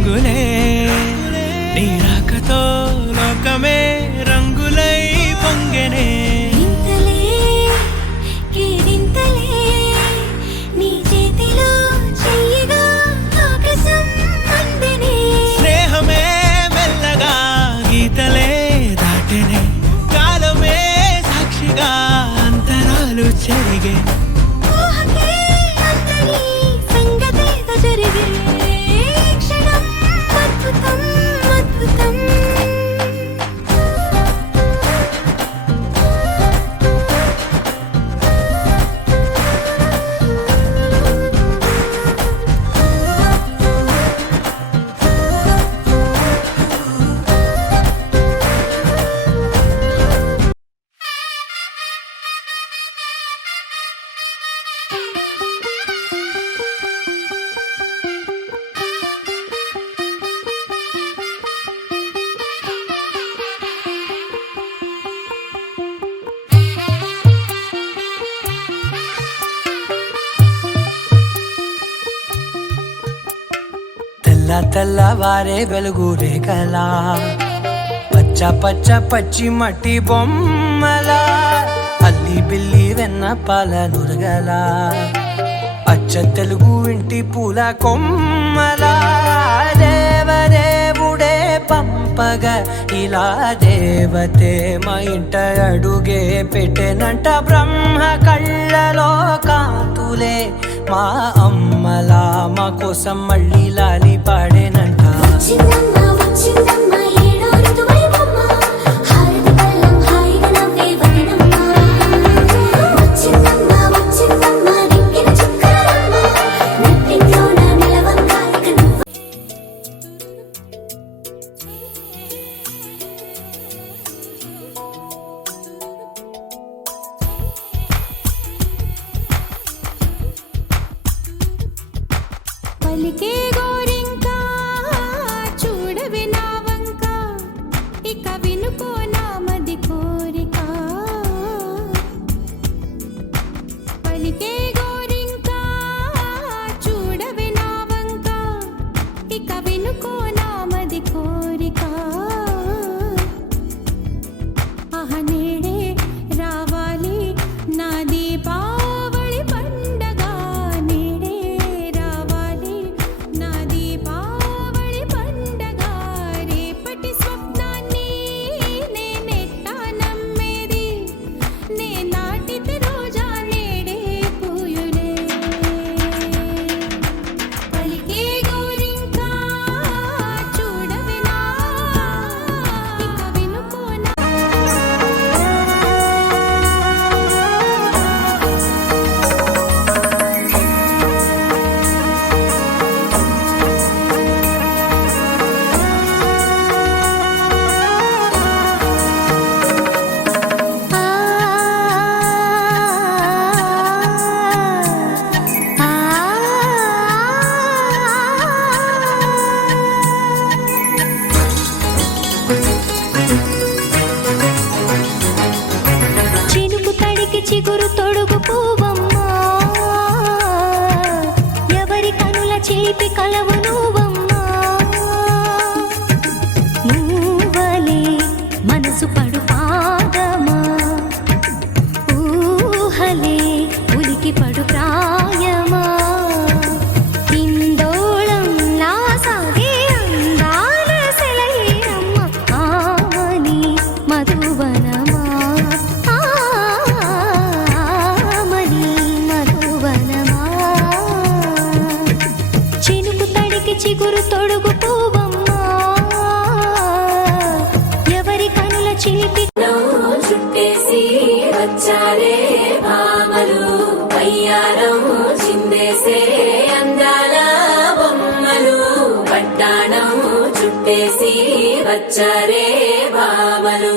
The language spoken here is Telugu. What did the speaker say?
రంగులే నీ రాకతో లోకమే రంగులై పొంగెనే స్నేహమే మెల్లగా గీతలే దాటెనే కాలమే సాక్షిగా అంతరాలు చెరిగే తెల్లవారే వెలుగు రేఖలా పచ్చ పచ్చ పచ్చి మట్టి బొమ్మలా అల్లి బిల్లి వెన్న పాల నురగలా అచ్చ తెలుగు ఇంటి పూల కొమ్మలా దేవదేవుడే పంపగా ఇలా దేవతే మా ఇంట అడుగే పెట్టెనంట బ్రహ్మ కళ్ళలో కాంతులే మా అమ్మలా మా కోసం మళ్ళీ లాలి పాడేనంట పలికే గోరింకా చూడవే నా వంక ఇక వినుకో నా మది కోరిక పలికే గోరింకా చూడవే నా వంక ఇక వినుకో నా మది కోరిక ఆహ నేడే రావాలి నా దీపావళి పండగ నేడే రావాలి నా దీపావళి పండగ రేపటి స్వప్నాన్ని నేనెట్టా నమ్మేది నే నాటితే రోజా నేడే పూయులే పలికే గోరింకా చూడవే నా ఇక వినుకో నా చినుకు తడికి చిగురు తొడుగు పూవమ్మా ఎవరి కనుల చిలిపి కలవు నువ్వమ్మా నువ్వలే మనసు పడు పాదమా ఊహలే ఉలికి పడు ప్రాయమా ఇందోళంలా సాగే అందాల సెలయేరమ్మ ఆమని మధువనమా ఆమని మధువనమా చినుకు తడికి చిగురు తొడుగు పూవమ్మా ఎవరి కనుల చిలిపి చుట్టేసి వచ్చారే భామలు పయ్యారం చిందేసే అందాల బొమ్మలు పట్టాణం చుట్టేసి వచ్చారే భామలు